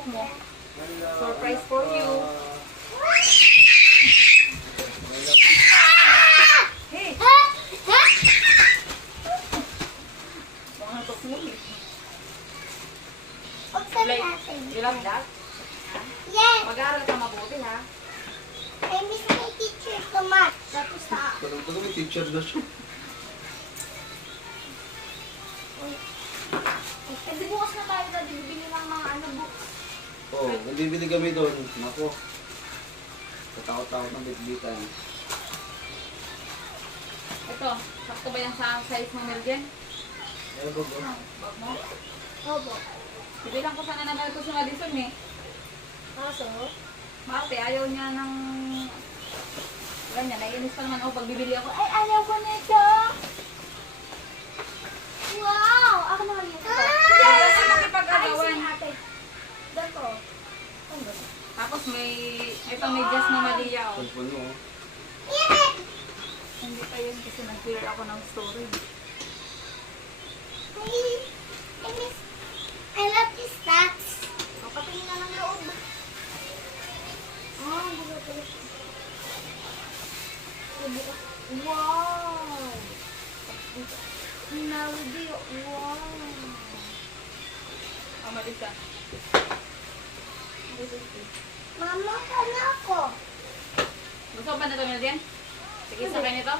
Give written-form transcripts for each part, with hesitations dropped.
buhok mo. Surprise for you. Hey! Mga tukulit. Buksan natin. You love that? Yes! Mag-aaral ka mabuti, ha? I miss my teacher so much. Tapos na. Parang ito may teacher na siya. Kasi bukas na tayo na bibili ng mga books. Oo, nabibili kami doon. Nako. Katakot-takot ng bitbitan. Ito, sakto ba yung sa size mo, Melgen? Ano ba ba? Bag mo? Opo. Bibilang ko sana naman ito si Madison, eh. Kaso? Marte, ayaw niya ng... Ganyan, naiinis pa naman ako pag bibili ako. Ay, ayaw ko na ito! Wow! Ako naman yun. Kasi makipag-agawan. Dito. Tapos may... Ito may just na Malia, oh. Cellphone mo. Hindi pa yun kasi nag-clear ako ng story. I love these snacks. Papatingin na ng loob. Wow! Naudi, wow! Oh, Madison. Mama, kanya ako. Gusto ko ba na ito, Melgen? Sige, sakay nito.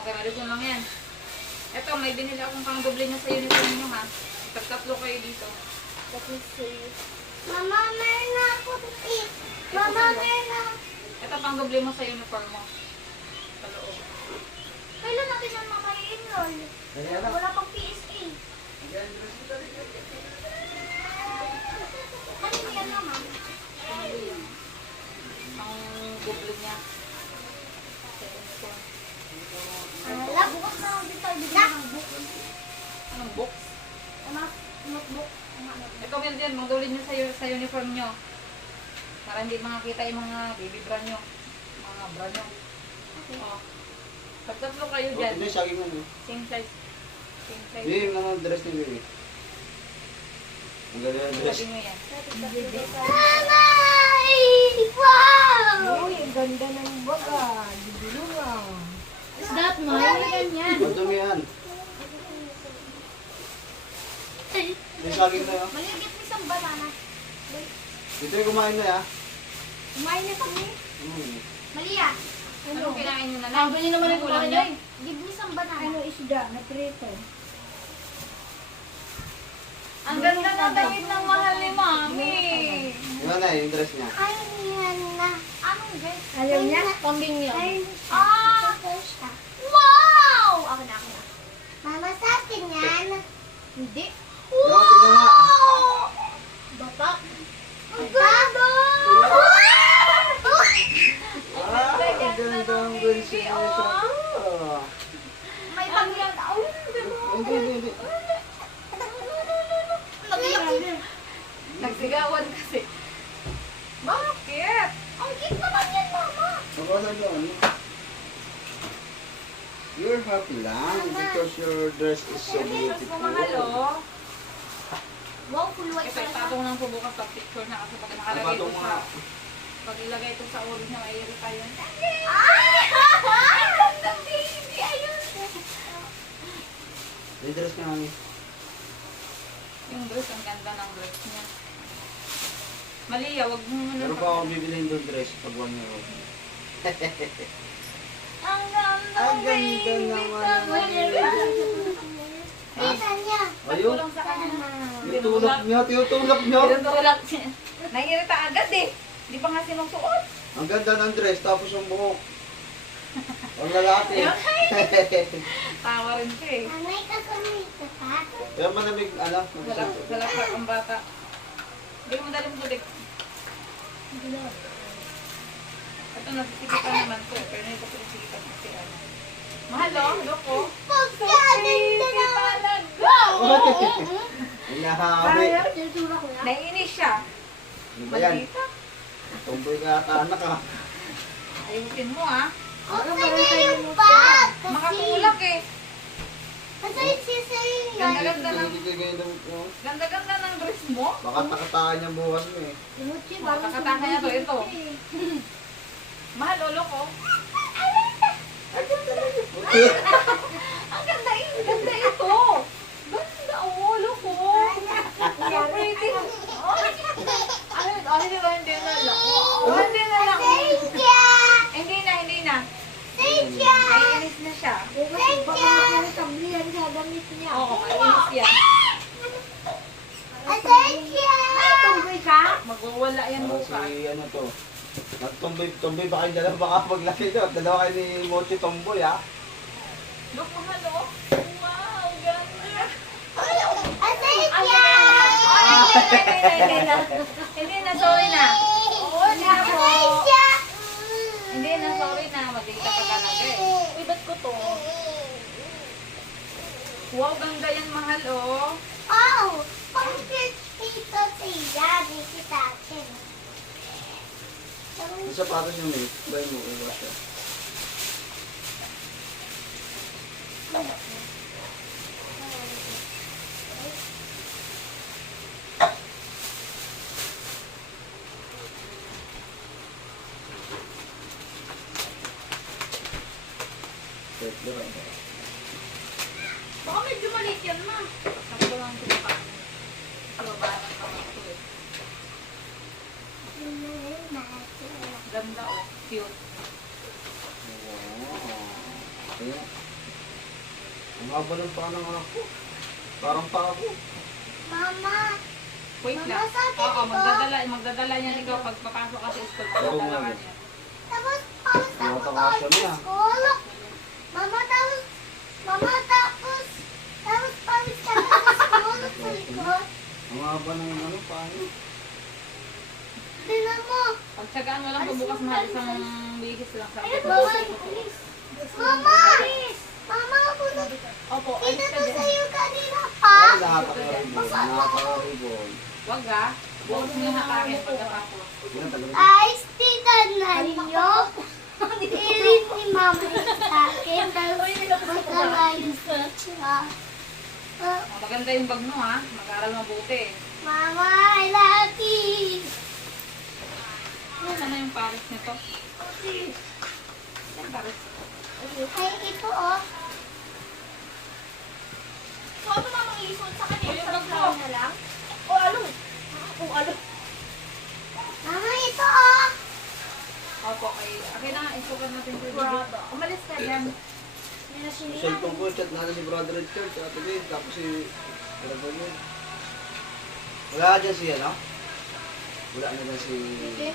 Okay, Madison lang yan. Ito, may binili akong pang doble niya sa uniform niyo, ha? Tatlo kayo dito. Let me see. Mama, meron na ako. Mama, meron na. Ito, pang doble mo sa uniform mo. Sa loob. Kailan natin yan maka-enroll? Wala pang PSA. Ano yan, Mama? Pang doble niya. Sa uniform. Bukas na ako dito. Bigyan ng book. Anong box? Notebook. Ito, Melgen, pang doble niyo sa uniform niyo. Para hindi makakita yung mga baby bra niyo. Mga bra niyo. Oh. Tatlo kayo dyan. Hindi, saging mo. Same size. Same size. Hindi, yung mga dress ni Baby. Ang ganda ng dress. Sabi mo yan. Mama! Wow! Uy, ang ganda ng baga. Bibilo nga. Is that mine? Ganyan. Madumi yan. May saging na yan. Maligit mo isang banana. Dito yung kumain na ya. Kumain na kami. Malia. Anong kinain nyo na lang? Sabi niyo naman ang Ulam kumain niyo? ay. Give me some banana. Ano isda na prito. Ang ganda na damit ng mahal ni Mami. Yung na yung dress niya. Ay, yan na. Anong dress? Ayaw niya? Pambing niya. Ah! Wow! Ako na. Mama, sa akin yan. Hindi. Tingnan nga. Bata. Ang ganda! Ah, ang ganda ng dress niya. May pangyan. Hindi. Nagsigawan kasi. Bakit? Ang cute naman yan, Mama. Mabasa doon. You're happy lang because your dress is so Mas beautiful. mamahal, oh. Wow, full white Ito, itapong lang po bukas pag picture na kasi pag nakalagay ito Ipatong sa... nga. Pag ilagay ito sa ulo niya, mairita yun. Ay! Ang ganda, baby! Ayun! Yung dress niya, mami. Yung dress, ang ganda ng dress niya. Malia, wag mo muna. Pero pa ako bibilihin doon dress pag 1 year old. Ang ganda, Ang ganda baby. naman. Ay, Tanya. Ayun. Tulong sa kanya. Tinutulak niyo. Tinutulak niya. Naiirita agad eh. Di pa nga sinusuot. Ang ganda ng dress, tapos yung buhok. Ang lalaki. Tawa rin siya eh. Nanay ka kumita pa. Kaya malamig, ano? Galaksak ang bata. Hindi mo dalim tulik. Ito nasisikitan naman ko. Pero ito pinasikitan kasi ano. Mahal oh, loko. Pagkaganda naman. Inahabi. Tinutulak ko na. Naiinis siya. Ano ba yan? Malita. Tumboy ka ata anak ah. Ayusin mo ah. Buksan niya yung bag. Kasi Makatulak eh. Ito yung sisay yan. Ganda-ganda ng, Hindi kayo ganyan damit mo. ganda-ganda ng dress mo. Baka takatakan niya bukas mo eh. Inuchi, Oh, kakataka niya to, ito. Mahal, lolo ko. Ang ganda ito. Ganda, ulo ko. So pretty. Oh, hindi na lang. Oh, hindi na lang. Thank Hindi na. you! Naiinis na siya. Bukas, baka may tablihan sa damit niya. Oo, naiinis yan. Thank you! Tumboy ka? Magwawala yan bukas. Si ano to. Nagtomboy ba kayo dalawa? Baka paglaki nyo. Dalawa kayo ni Mochi tomboy ha. Look, mahal, oh. Wow, ganda. Thank Ay, you! Hindi na, sorry na. Oo, hindi na po. Thank you! Hindi na, sorry na. Mag-data ka talaga eh. Uy, ba't ko to? Wow, ganda yan, mahal, oh. Oh, complete dito siya. Dito sa akin. Yung sapatos yung mate. Buy mo. Iwas siya. Wait, dito. Baka medyo maliit yan, ma. Sakto lang ito pa. Kababaran ka ito eh. Ganda, oh. Cute. Wow. Kaya. Ang haba ng paa ng anak ko. Parang paa ko. Mama, Wait Mama, lang. sabi Oo, ko. magdadala yan ikaw pag papasok ka sa school. Magdadala ka niya. tapos pawis ako Tumatakasya doon niya. sa school. Mama, tapos pawis ka na sa school sa likod. Ang haba ng ano paa niya. Tingnan mo. Pagtsagaan mo lang bubukas mahal isang bigis lang. Sabi ko, Mama, please. Mama, Mama, bunot. Opo, Kita alis ka to din. sa'yo kanina pa. Ay, nakaka-ribon. Nakaka-ribon. Wag ah. Bukas mo yung hatakin pagkatapos. Yan, talaga. Ay, titanan niyo. Irin ni Mama sa akin. Tapos magkakain siya. Oh, maganda yung bag mo ha. Mag-aaral mabuti. Mama, I love you. Ano yung pares nito? Yung pares. Ay, ito oh. So, ano mamang isuot sa kanya? Yung bag mo. na lang? O, alo? O, alo? Mama, ito oh. Opo, okay na. Isukan natin sa video. Bravo. Umalis ka dyan. May nasinihan. Cellphone ko, chat natin si Brother Richard, sa Ate Gabe, tapos si Brother Gabe. Wala dyan si ano? Wala na dyan si... Hindi.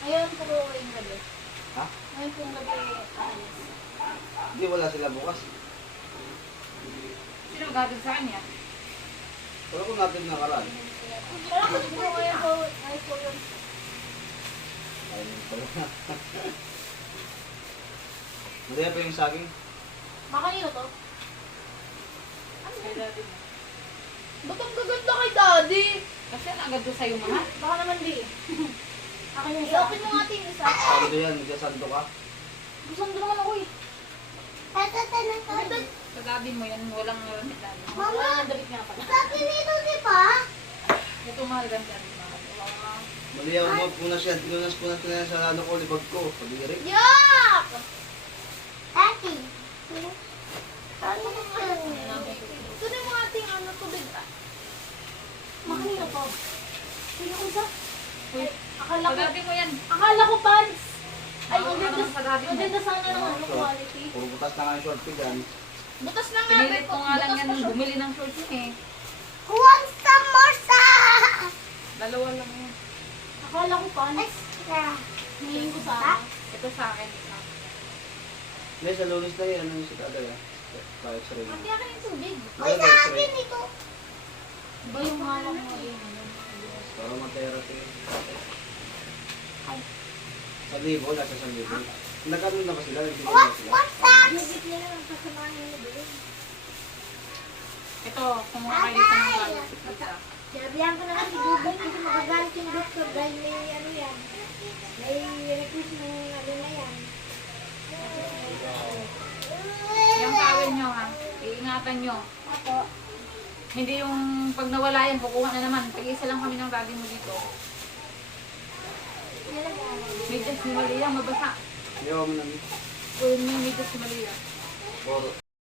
Ayun po yung gabi. Ha? Ayun po yung gabi. Alis. Hindi, wala sila bukas. Sino maghatid sa kanya? Wala ko natin nakaraan. Wala ko siguro ngayon po. Ay po yun. Ayun pala. Madaya pa yung saging. Makanino to? Kay daddy mo. Ba't ang gaganda kay daddy? Kasi ang agad ko sa'yo mahal. Baka naman di. Akin yung isa. I-open mo nga ating isa. Sando yan, nagsasando ka. Gusto naman ako eh. Ito, ito. Sa daddy mo yan, walang naramit daddy mo. Mama, Wala nang damit nga pala. sabi nito, di ba? Ito mahal ganda rin mahal. Wow. Maliyaw mo, punas yan. Tinunas ko na sa ano ko, libag ko. Pag-iiri. Yuck! Daddy. Ano Ito na yung ating ano, tubig. Makanino to? Sino ko isa? Uy, Akala sa ko, daddy mo yan. akala ko pants. Ay, Ako ang ganda, naman sa daddy mo. ang ganda sana ng ano, quality. Puro butas na nga yung short ko dyan. Butas lang nga. Pinilit ko nga lang yan nung bumili ng shorts yun eh. Who wants samosa? Dalawa lang yan. Akala ko pants. Extra. Ngayon ko sana. Ito sa akin. Isa. May sa lunes na yan, ano yung sa taday ah. Pa-x-ray. Ate, akin yung tubig. Uy, sa akin ito. Ba yung hawak mo eh. Para ma-therapy. Sa libo, nasa sa libo. Nagkano na ba sila? Nagkano na sila? What's that? Yung nila lang sasamahin mo doon. Ito, kumuha kayo dito ng bago. Isa. Sinabihan ko na lang si Google kasi magagalit yung doktor dahil may ano yan. May request ng ano na yan. Yung tawin nyo ha. Iingat ingatan nyo. Ako. Hindi yung pag nawala yan, kukuha na naman. Tag-isa lang kami ng daddy mo dito. Medyas ni Malia, mabasa. Ayaw mo namin. Kunin mo yung medyas ni Malia. Puro.